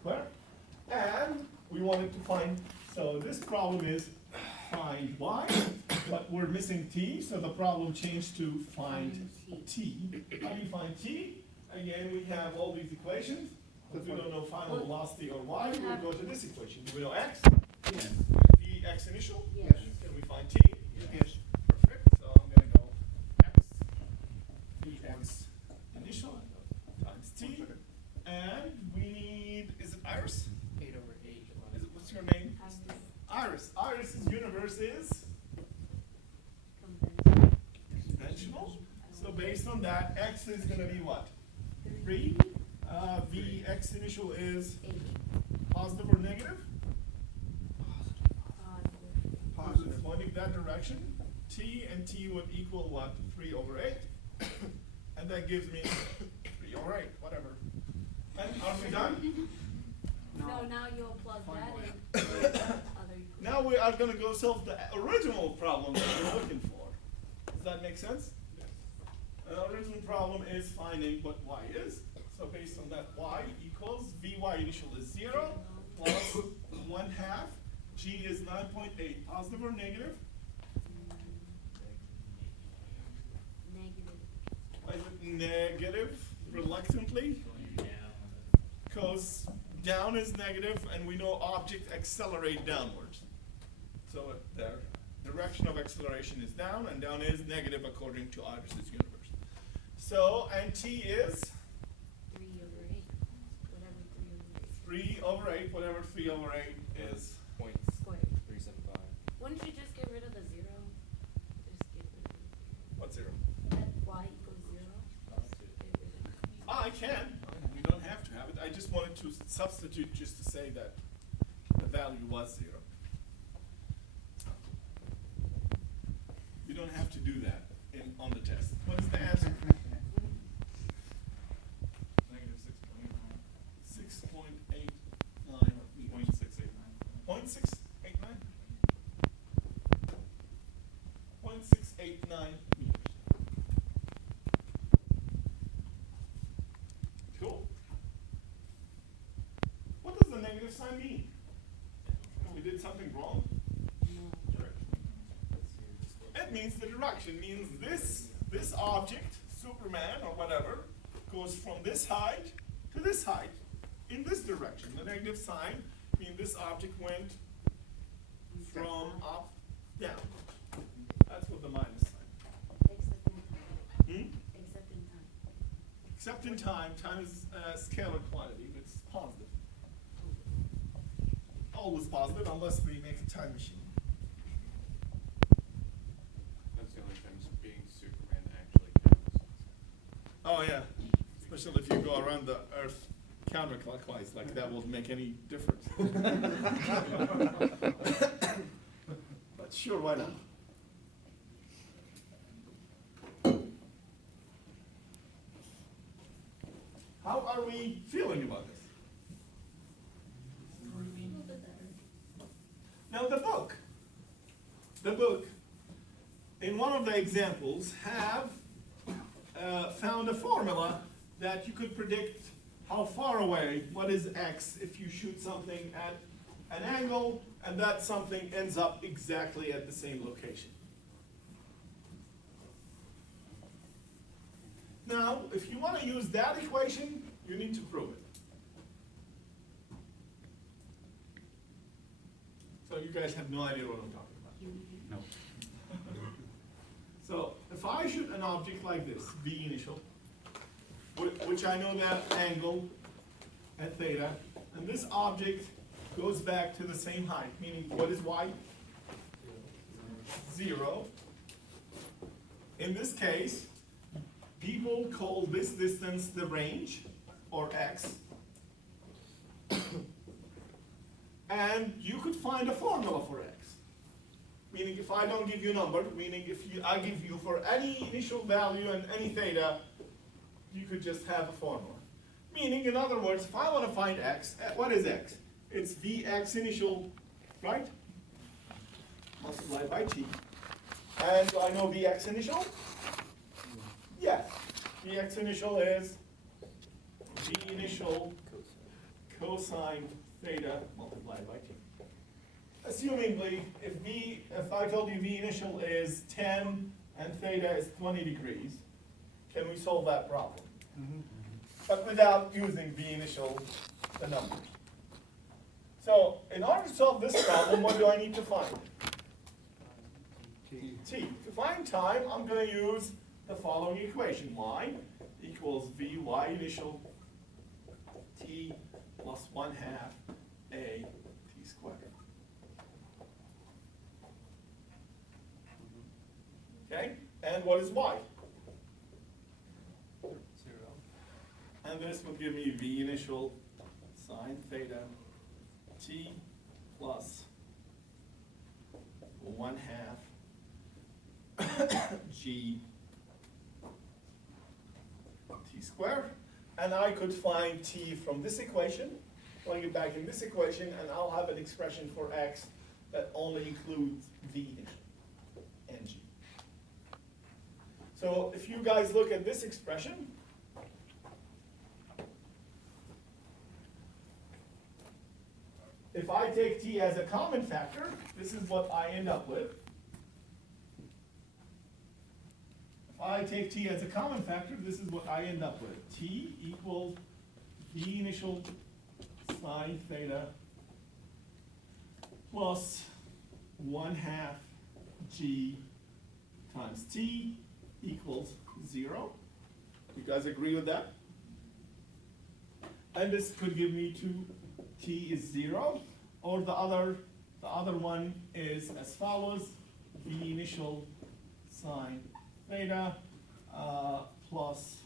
squared. And we wanted to find, so this problem is find y, but we're missing t, so the problem changed to find t. How do you find t? Again, we have all these equations, but we don't know final velocity or y, we'll go to this equation. Do we know x? Yes. V x initial? Yes. Can we find t? Yes. Perfect, so I'm gonna go x, Vx initial times t, and we need, is it Iris? 8 over 8. Is it, what's your name? Iris. Iris's universe is conventional. So based on that, x is gonna be what? 3. Vx initial is positive or negative? Positive. It's pointing that direction. T and t would equal what? 3 over 8. And that gives me 3 over 8, whatever. And are we done? No, now you'll plug Find that y. in. Other equation. Now we are gonna go solve the original problem that we're looking for. Does that make sense? An original problem is finding what y is. So based on that, y equals Vy initial is 0 plus 1/2. G is 9.8. Positive or negative? Negative. Why is it negative reluctantly? Because down is negative and we know objects accelerate downwards. So their direction of acceleration is down and down is negative according to Iris's universe. So, and t is 3 over 8. Whatever 3 over 8. 3 over 8, whatever 3 over 8 is. Squared. 375. Wouldn't you just get rid of the 0? Just get rid of the 0. What 0? That y equals 0. Just get rid of it. I can. You don't have to have it. I just wanted to substitute just to say that the value was 0. You don't have to do that on the test. What is the answer? Negative 6.89 6.89. meters. 0.689? 0.689 meters. Cool. What does the negative sign mean? We did something wrong? It means the direction, means this object, Superman or whatever, goes from this height to this height in this direction. The negative sign means this object went from up down. That's what the minus sign. Except in time. Except in time. Time is a scalar quantity, it's positive. Always positive unless we make a time machine. That's the only time being Superman actually counts. Oh yeah, especially if you go around the Earth counterclockwise, like that won't make any difference. But sure, why not? How are we feeling about this? A little bit better. Now the book, in one of the examples, have found a formula that you could predict how far away, what is x, if you shoot something at an angle, and that something ends up exactly at the same location. Now, if you want to use that equation, you need to prove it. So you guys have no idea what I'm talking about. No. So if I shoot an object like this, V initial, which I know that angle at theta, and this object goes back to the same height, meaning what is y? 0. In this case, people call this distance the range, or x. And you could find a formula for x. Meaning if I don't give you a number, meaning if I give you for any initial value and any theta, you could just have a formula. Meaning, in other words, if I want to find x, what is x? It's Vx initial, right? Multiplied by t. And do I know Vx initial? Yes. Vx initial is V initial cosine theta multiplied by t. Assumingly, if I told you v initial is 10 and theta is 20 degrees, can we solve that problem? But without using v initial, the numbers. So in order to solve this problem, what do I need to find? T. T. To find time, I'm going to use the following equation. Y equals Vy initial t plus 1/2 a t squared. Okay? And what is y? 0. And this will give me v initial sine theta t plus 1/2 g t squared. And I could find t from this equation, plug it back in this equation, and I'll have an expression for x that only includes v initial and g. So if you guys look at this expression, if I take t as a common factor, this is what I end up with. If I take t as a common factor, this is what I end up with. T equals v initial sine theta plus 1/2 g times t equals 0. You guys agree with that? And this could give me t is 0, or the other one is as follows: v initial sine theta plus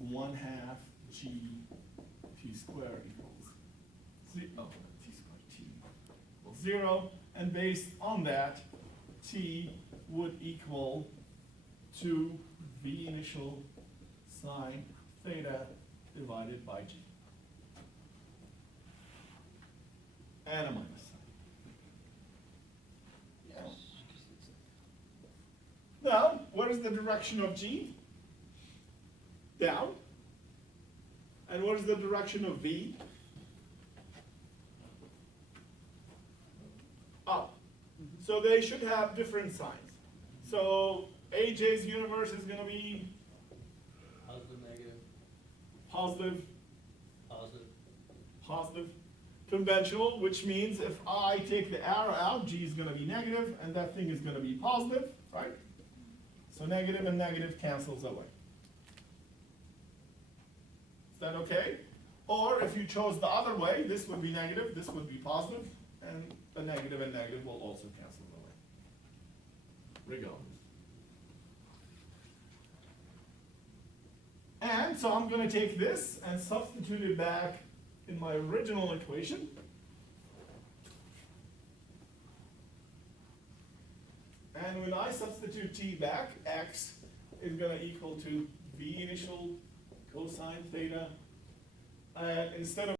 1/2 g t squared equals t equals 0, and based on that, t would equal 2 v initial sine theta divided by g. And a minus sign. Yes. Now, what is the direction of g? Down. And what is the direction of v? Up. So they should have different signs. So AJ's universe is going to be Positive, negative, positive, positive. positive, conventional, which means if I take the arrow out, g is going to be negative, and that thing is going to be positive, right? So negative and negative cancels away. Is that okay? Or if you chose the other way, this would be negative, this would be positive, and the negative and negative will also cancel away. Regardless. And so I'm going to take this and substitute it back in my original equation. And when I substitute t back, x is going to equal to v initial cosine theta. And instead of